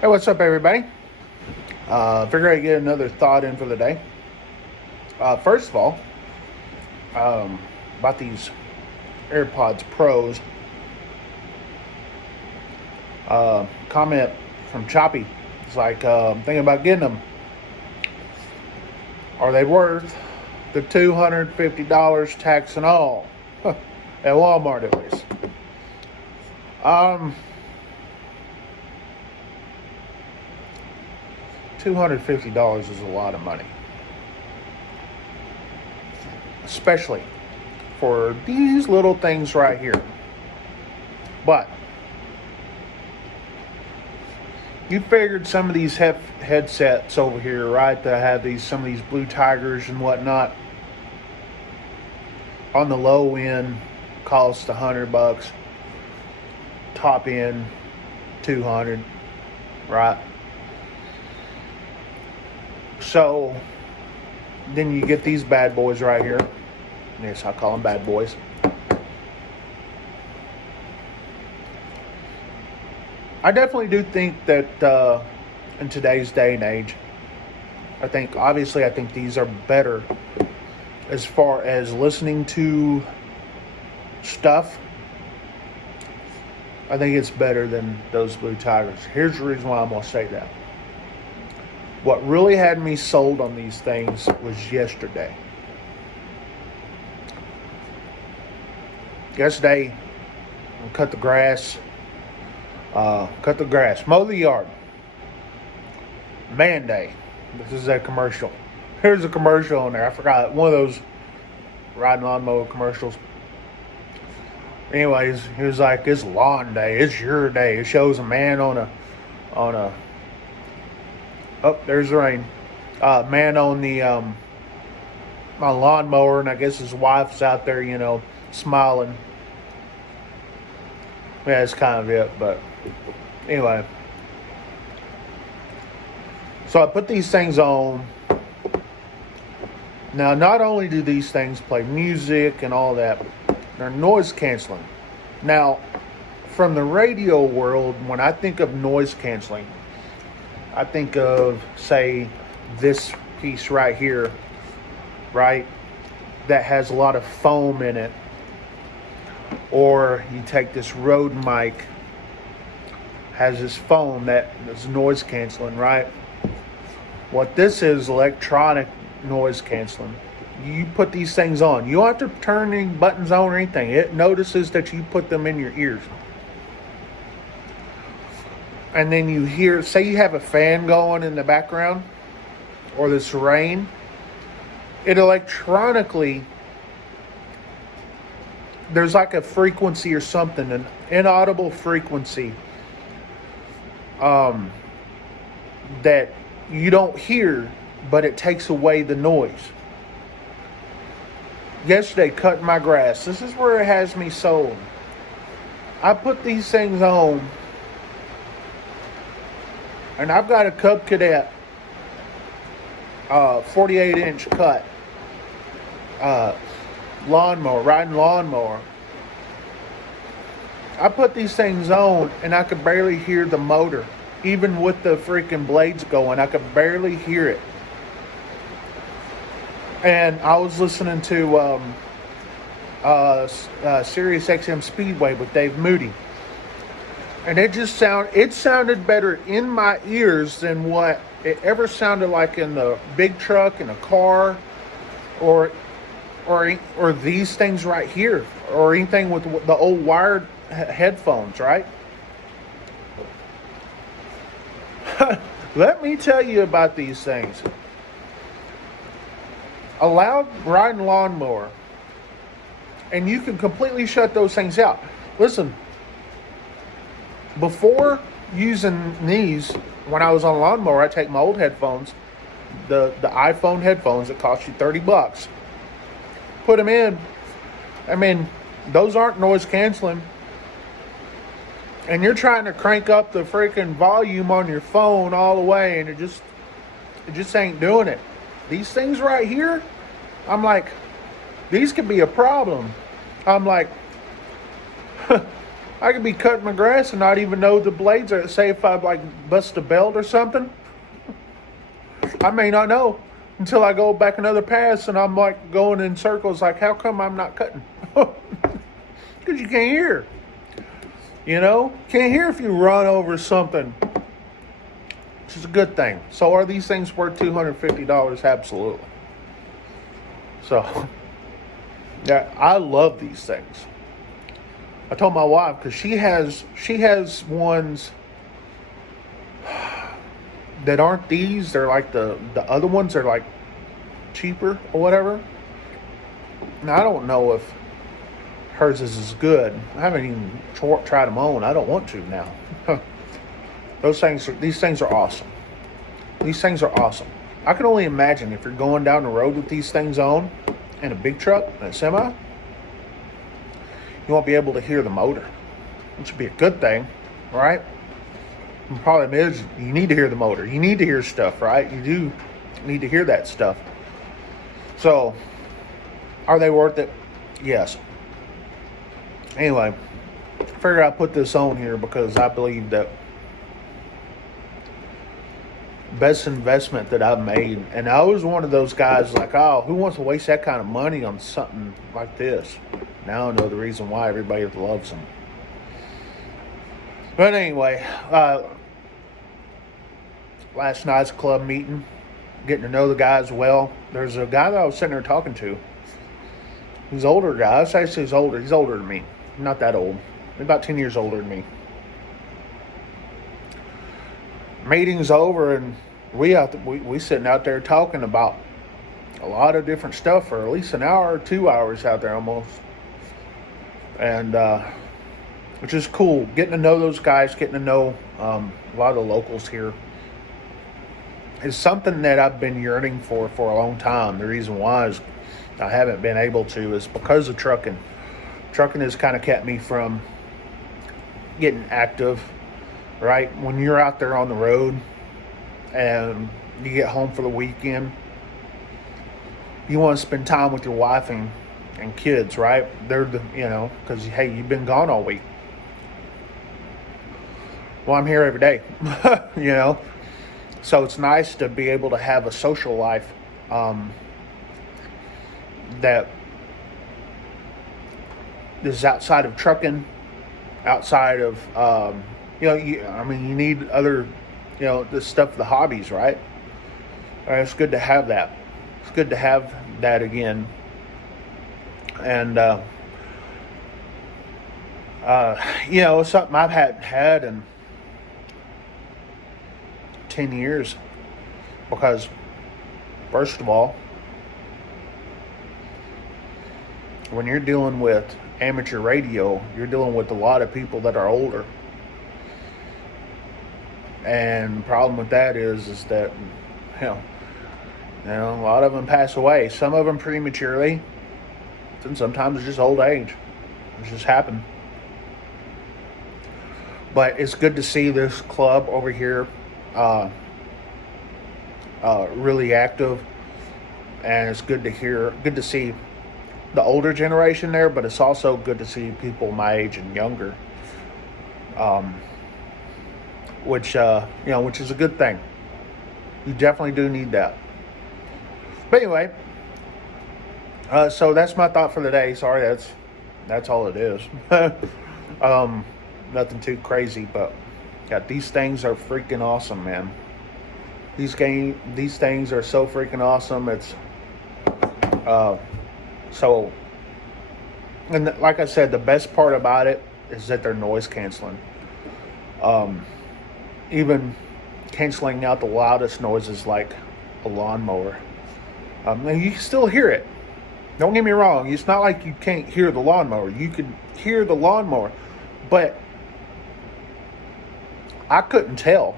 Hey, what's up, everybody? Figure I'd get another thought in for the day. First of all, about these AirPods Pros. Comment from Choppy. It's like, thinking about getting them. Are they worth the $250 tax and all? At Walmart, at least. $250 is a lot of money, especially for these little things right here. But you figured some of these headsets over here, right, that have some of these Blue Tigers and whatnot, on the low end cost $100, top end $200, right? So then you get these bad boys right here. Yes, I call them bad boys. I definitely do think that in today's day and age, I think these are better as far as listening to stuff. I think it's better than those Blue Tigers. Here's the reason why I'm going to say that. What really had me sold on these things was yesterday. Yesterday, I cut the grass, mow the yard. Man Day. This is a commercial. Here's a commercial on there. I forgot, one of those riding lawnmower commercials. Anyways, he was like, "It's lawn day. It's your day." It shows a man on a. Oh, there's the rain. Man on the on lawnmower, and I guess his wife's out there, smiling. Yeah, that's kind of it. But anyway, so I put these things on. Now, not only do these things play music and all that, they're noise canceling. Now, from the radio world, when I think of noise canceling, I think of, say, this piece right here, right, that has a lot of foam in it. Or you take this Rode mic, has this foam that is noise canceling, right? What this is, electronic noise canceling. You put these things on. You don't have to turn any buttons on or anything. It notices that you put them in your ears. And then you hear, say you have a fan going in the background, or this rain, it electronically, there's like a frequency or something, an inaudible frequency, that you don't hear, but it takes away the noise. Yesterday, cutting my grass, this is where it has me sold. I put these things on, and I've got a Cub Cadet 48-inch cut riding lawnmower. I put these things on, and I could barely hear the motor. Even with the freaking blades going, I could barely hear it. And I was listening to Sirius XM Speedway with Dave Moody. And it sounded better in my ears than what it ever sounded like in the big truck, in a car, or these things right here, or anything with the old wired headphones, right? Let me tell you about these things. A loud riding lawnmower, and you can completely shut those things out. Listen, before using these, when I was on a lawnmower, I take my old headphones, the iPhone headphones that cost you $30. Put them in. I mean, those aren't noise canceling. And you're trying to crank up the freaking volume on your phone all the way, and it just ain't doing it. These things right here, I'm like, these could be a problem. I'm like, I could be cutting my grass and not even know the blades are. Say if I like bust a belt or something, I may not know until I go back another pass and I'm like going in circles. Like, how come I'm not cutting? Because you can't hear. You know, can't hear if you run over something. Which is a good thing. So are these things worth $250? Absolutely. So, yeah, I love these things. I told my wife because she has ones that aren't these. They're like the other ones. They're like cheaper or whatever. Now I don't know if hers is as good. I haven't even tried them on. I don't want to now. These things are awesome. These things are awesome. I can only imagine if you're going down the road with these things on in a big truck, in a semi, you won't be able to hear the motor, which would be a good thing, right? The problem is you need to hear the motor. You need to hear stuff, right? You do need to hear that stuff. So, are they worth it? Yes. Anyway, I figured I'd put this on here because I believe that best investment that I've made. And I was one of those guys like, oh, who wants to waste that kind of money on something like this? Now I know the reason why everybody loves them. But anyway, last night's club meeting, getting to know the guys well. There's a guy that I was sitting there talking to. He's an older guy. I say he's older. He's older than me. Not that old. About 10 years older than me. Meeting's over and we sitting out there talking about a lot of different stuff for at least an hour or 2 hours out there almost. And which is cool. Getting to know those guys, getting to know a lot of the locals here is something that I've been yearning for a long time. The reason why is I haven't been able to is because of trucking. Trucking has kind of kept me from getting active, right? When you're out there on the road and you get home for the weekend, you want to spend time with your wife and kids, right? They're because, hey, you've been gone all week. Well, I'm here every day, So it's nice to be able to have a social life that is outside of trucking, outside of, you need other, the stuff, the hobbies, right? It's good to have that. It's good to have that again. And, something I've had in 10 years because, first of all, when you're dealing with amateur radio, you're dealing with a lot of people that are older. And the problem with that is that, a lot of them pass away. Some of them prematurely. And sometimes it's just old age. It's just happened. But it's good to see this club over here really active. And it's good to see the older generation there, but it's also good to see people my age and younger, which is a good thing. You definitely do need that. But anyway, so that's my thought for the day. Sorry, that's all it is. Nothing too crazy, but these things are freaking awesome, man. These things are so freaking awesome. It's so, and like I said, the best part about it is that they're noise canceling. Even canceling out the loudest noises like a lawnmower. And you can still hear it. Don't get me wrong. It's not like you can't hear the lawnmower. You can hear the lawnmower. But I couldn't tell.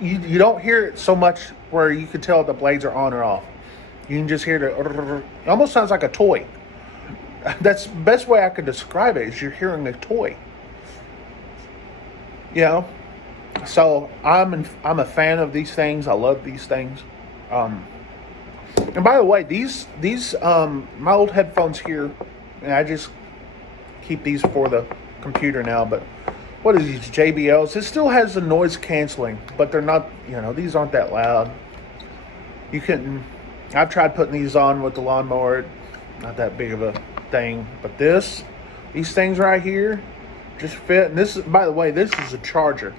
You don't hear it so much where you can tell if the blades are on or off. You can just hear it almost sounds like a toy. That's the best way I could describe it is you're hearing a toy. So I'm a fan of these things. I love these things. And by the way, these my old headphones here, and I just keep these for the computer now, but what is these JBLs? It still has the noise canceling, but they're not, these aren't that loud. I've tried putting these on with the lawnmower, not that big of a thing, but these things right here just fit. And this is, by the way, this is a charger.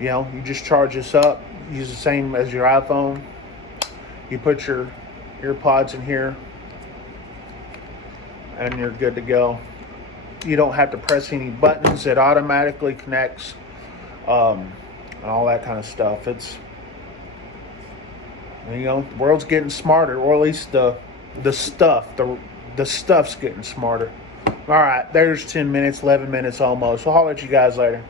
You just charge this up, use the same as your iPhone. You put your AirPods in here and you're good to go. You don't have to press any buttons. It automatically connects, and all that kind of stuff. It's, the world's getting smarter, or at least the stuff's getting smarter. All right, there's 10 minutes, 11 minutes almost. I'll holler at you guys later.